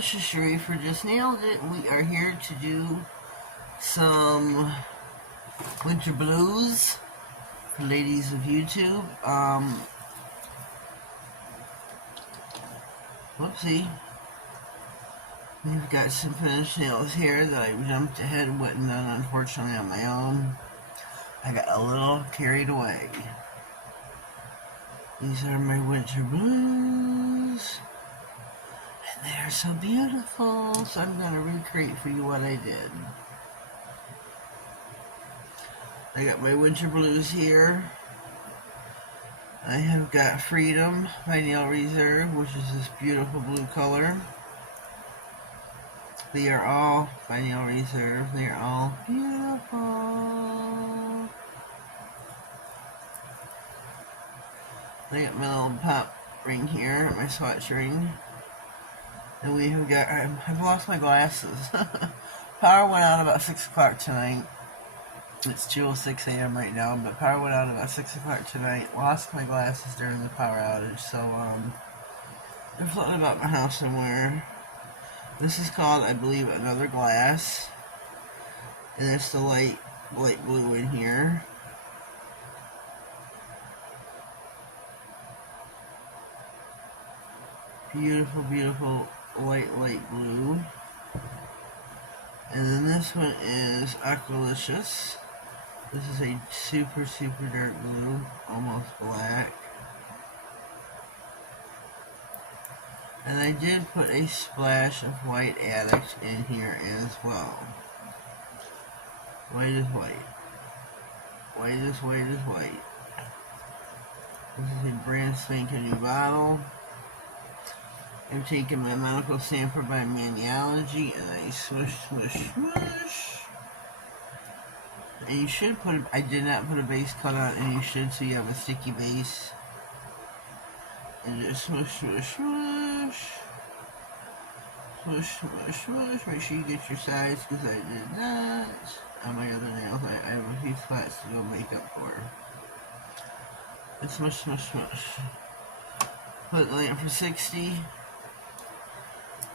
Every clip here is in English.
this is Sharif for Just Nailed It. We are here to do some winter blues for ladies of YouTube. Whoopsie. We've got some finished nails here that I jumped ahead and went and done, unfortunately, on my own. I got a little carried away. These are my winter blues. And they are so beautiful. So I'm going to recreate for you what I did. I got my winter blues here. I have got Freedom by Nail Reserve, which is this beautiful blue color. They are all by Nail Reserve. They are all beautiful. I got my little pop ring here, my swatch ring. And we have got, I've lost my glasses. Power went out about 6 o'clock tonight. It's 2:06 a.m. right now, but power went out about 6 o'clock tonight. Lost my glasses during the power outage, so they're floating about my house somewhere. This is called, I believe, Another Glass. And it's the light blue in here. Beautiful, beautiful light blue. And then this one is Aqualicious. This is a super, super dark blue, almost black. And I did put a splash of White Addict in here as well. White is white. White is white is white. This is a brand spanking new bottle. I'm taking my medical sample by Maniology and I swish, swish, swish. And you should put, I did not put a base cut on, and you should, so you have a sticky base. And just swish, swish, swish. Swish, swish, swish. Make sure you get your size, because I did not. On my other nails, I have a few spots to go make up for. And smush, smush, smush. Put the lamp for 60.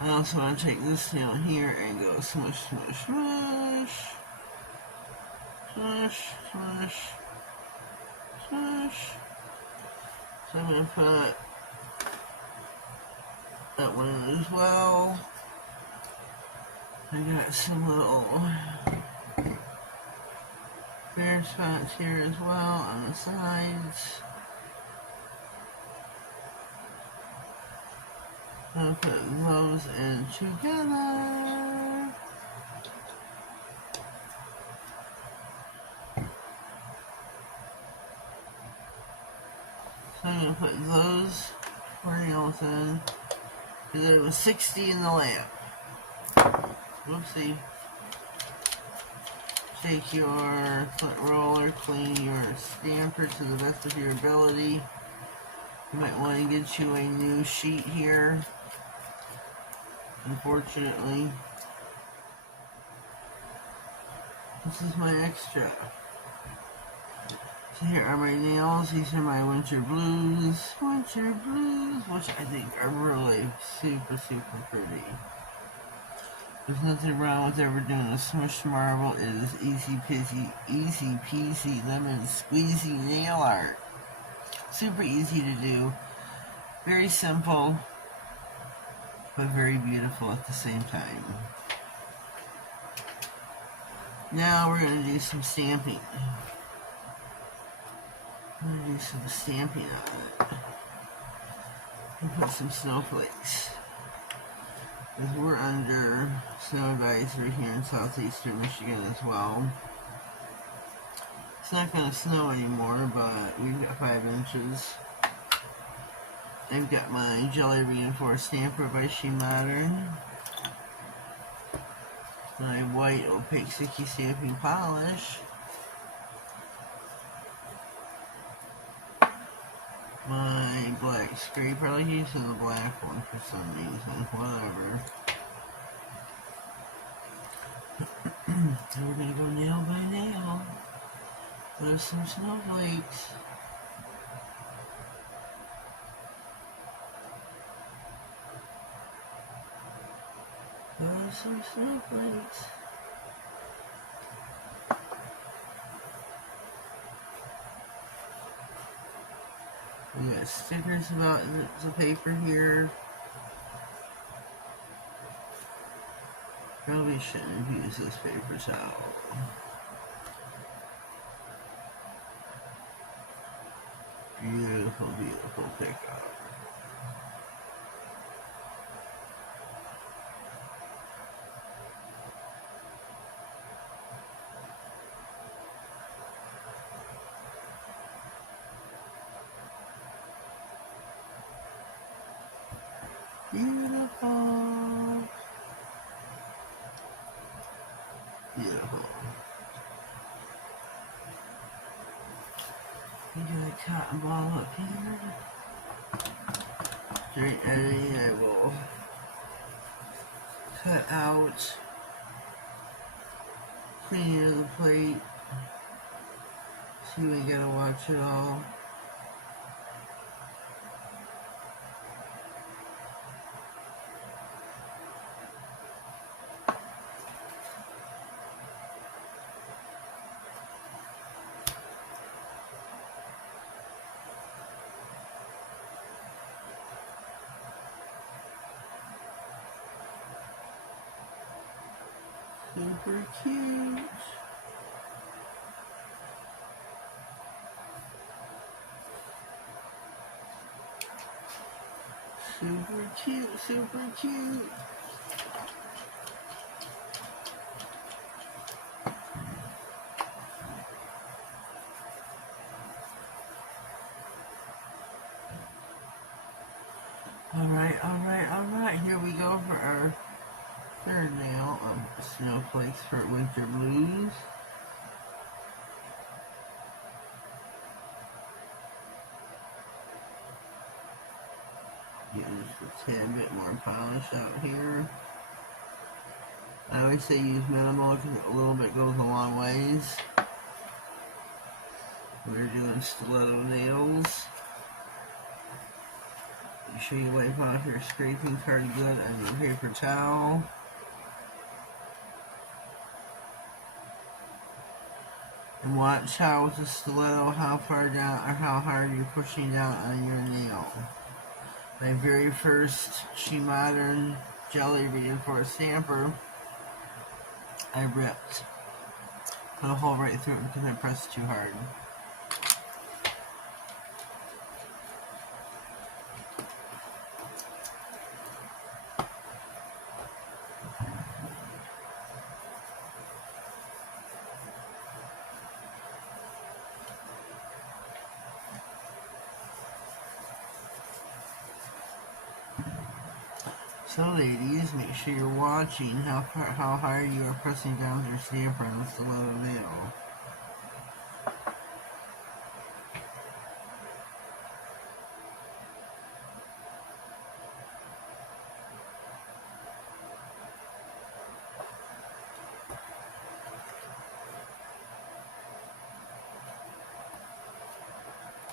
I also want to take this nail here and go smush, smush, smush. Smush, smush, smush. So I'm going to put that one in as well. I got some little bare spots here as well on the sides. I'm going to put those in together. So I'm going to put those 4 nails in. Because it was 60 in the lamp. Whoopsie. Take your foot roller, clean your stamper to the best of your ability. You might want to get you a new sheet here. Unfortunately, this is my extra. So here are my nails. These are my winter blues. Winter blues, which I think are really super, super pretty. There's nothing wrong with ever doing a smush marble. It is easy peasy, lemon squeezy nail art. Super easy to do. Very simple, but very beautiful at the same time. Now we're going to do some stamping. I'm going to do some stamping on it. And put some snowflakes. Because we're under snow advisory here in southeastern Michigan as well. It's not going to snow anymore, but we've got 5 inches. I've got my Jelly Reinforced Stamper by She Modern. My white opaque sticky stamping polish. My black scraper. I like using the black one for some reason. Whatever. So we're going to go nail by nail. There's some snowflakes. some snowflakes. We got stickers about the paper here. Probably shouldn't have used this paper towel. Beautiful, beautiful pickup. Beautiful. Beautiful. We got a cotton ball up here. During editing, I will cut out cleaning of the plate. See, we gotta watch it all. Super cute. Super cute, super cute. Alright, here we go for our third nail of snowflakes for winter blues. Get just a tad bit more polish out here. I always say use minimal because a little bit goes a long ways. We're doing stiletto nails. Make sure you wipe off your scraping card good on your paper towel. And watch how with the stiletto, how far down or how hard you're pushing down on your nail. My very first She Modern Jelly Reinforced Stamper, I ripped. Put a hole right through it because I pressed too hard. So ladies, make sure you're watching how hard you are pressing down your stamper on the stiletto nail.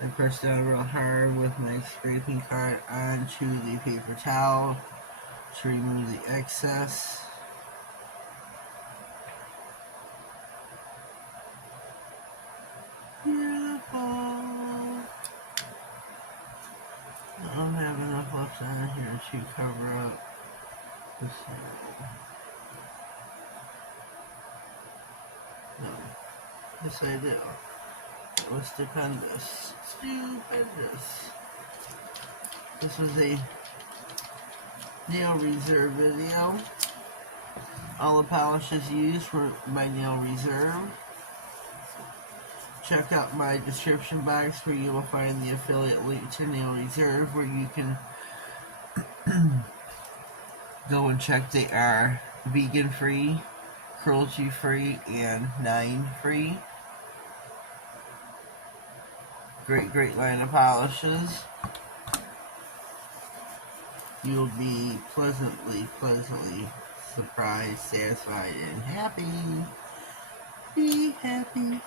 I pressed down real hard with my scraping card onto the paper towel to remove the excess. Beautiful. I don't have enough left on here to cover up this nail. No. Yes, I do. It was stupendous. Stupendous. This was a nail reserve video. All the polishes used were by Nail Reserve. Check out my description box where you will find the affiliate link to Nail Reserve where you can go and check. They are vegan free, cruelty free, and 9 free. Great line of polishes. You'll be pleasantly surprised, satisfied, and happy. Be happy.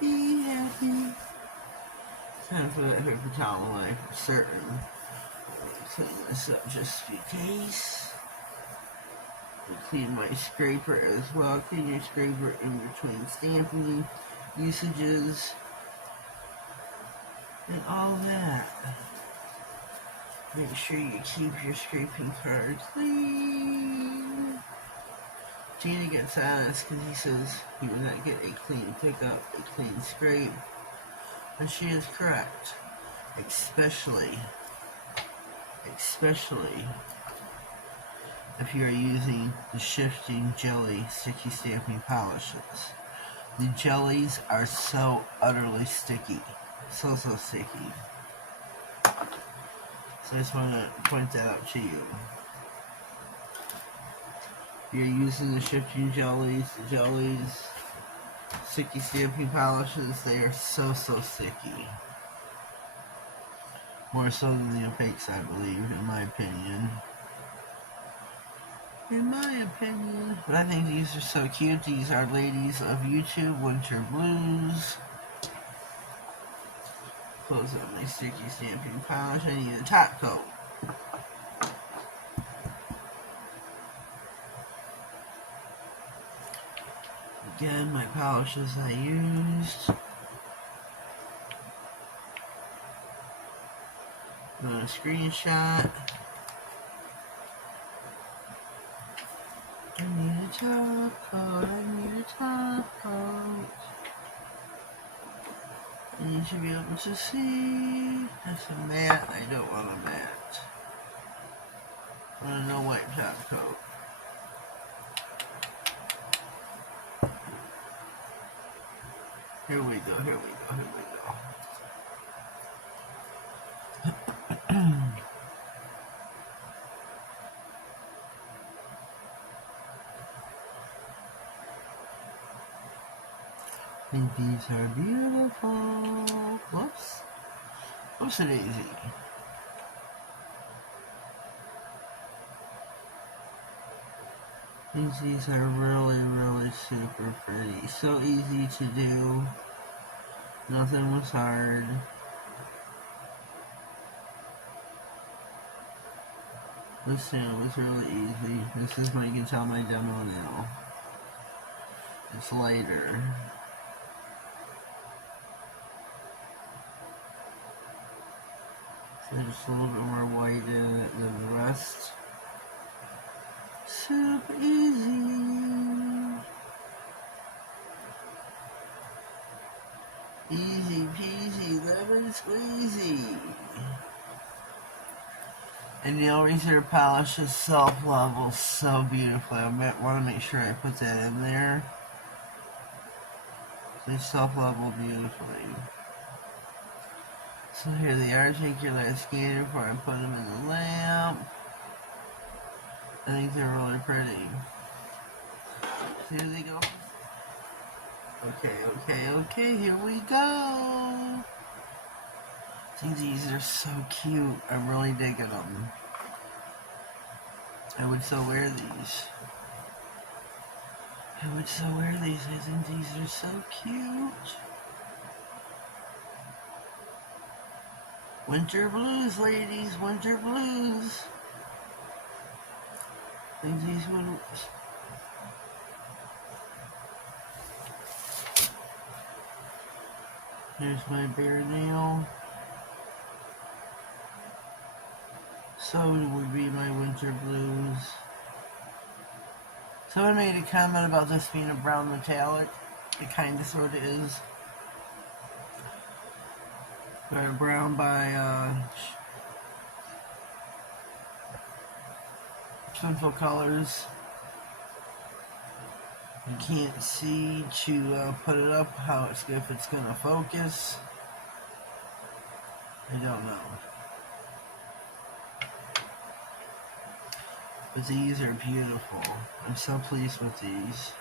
Be happy. Time for that paper towel away for certain. Clean this up just in case. Clean my scraper as well. Clean your scraper in between stamping usages and all that. Make sure you keep your scraping card clean. Gina gets honest because he says he would not get a clean pickup, a clean scrape. And she is correct. Especially if you are using the shifting jelly sticky stamping polishes. The jellies are so utterly sticky. So sticky. So I just want to point that out to you. If you're using the shifting jellies, the jellies, sticky stamping polishes, they are so sticky. More so than the opaques, I believe, in my opinion. But I think these are so cute. These are ladies of YouTube, Winter Blues. Close up my sticky stamping polish. I need a top coat. Again, my polishes I used. Doing a screenshot. I need a top coat. And you should be able to see. That's a matte. I don't want a matte. I want a no white top coat. Here we go. I think these are beautiful. Whoops a daisy. These are really super pretty. So easy to do. Nothing was hard. This nail was really easy. This is what you can tell my demo nail. It's lighter. So just a little bit more white in it than the rest. Super easy. Easy peasy, lemon squeezy. And nail reserve polishes self-level so beautifully. I want to make sure I put that in there. They self-level beautifully. So here they are. Take your last scanner before I put them in the lamp. I think they're really pretty. So here they go. Okay, here we go. I think these are so cute. I'm really digging them. I would so wear these. I think these are so cute. Winter blues, ladies. Winter blues. I think these would... Here's my bare nail. So would be my winter blues. Someone made a comment about this being a brown metallic. It kind of sort of is. Got brown by Simple Colors. You can't see to put it up how it's if it's gonna focus. I don't know. But these are beautiful. I'm so pleased with these.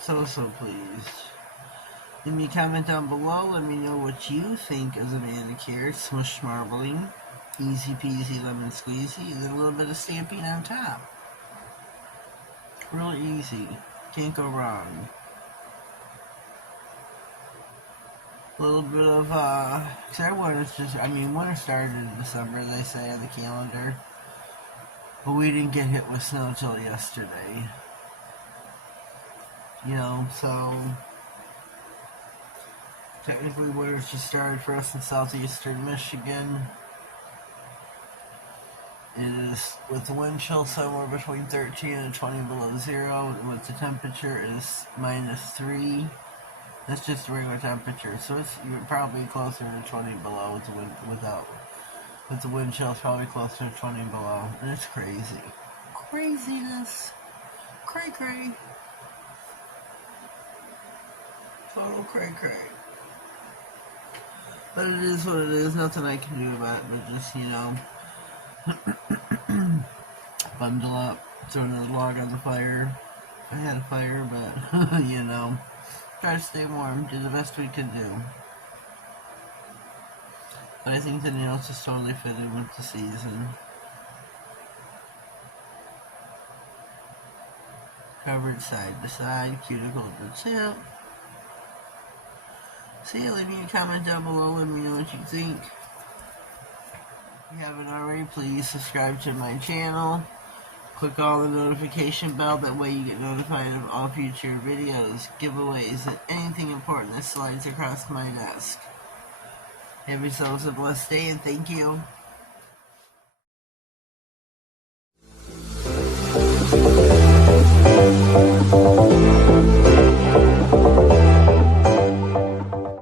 So pleased. Leave me a comment down below. Let me know what you think of the manicure. Smush marbling. Easy peasy lemon squeezy. And then a little bit of stamping on top. Real easy. Can't go wrong. A little bit of, cause winter started in December, they say on the calendar. But we didn't get hit with snow till yesterday. So technically winter's just started for us in southeastern Michigan. It is with the wind chill somewhere between 13 and 20 below zero, with the temperature is -3. That's just the regular temperature, so you're probably closer to 20 below with the wind with the wind chill. It's probably closer to 20 below, and it's crazy, craziness, cray, total cray. But it is what it is. Nothing I can do about it, but just bundle up, throw another log on the fire. I had a fire, but try to stay warm, do the best we can do. But I think the nails is totally fitted with the season. Covered side to side, cuticle to tip. See, leave me a comment down below, let me know what you think. If you haven't already, please subscribe to my channel. Click on the notification bell, that way you get notified of all future videos, giveaways, and anything important that slides across my desk. Have yourselves a blessed day, and thank you.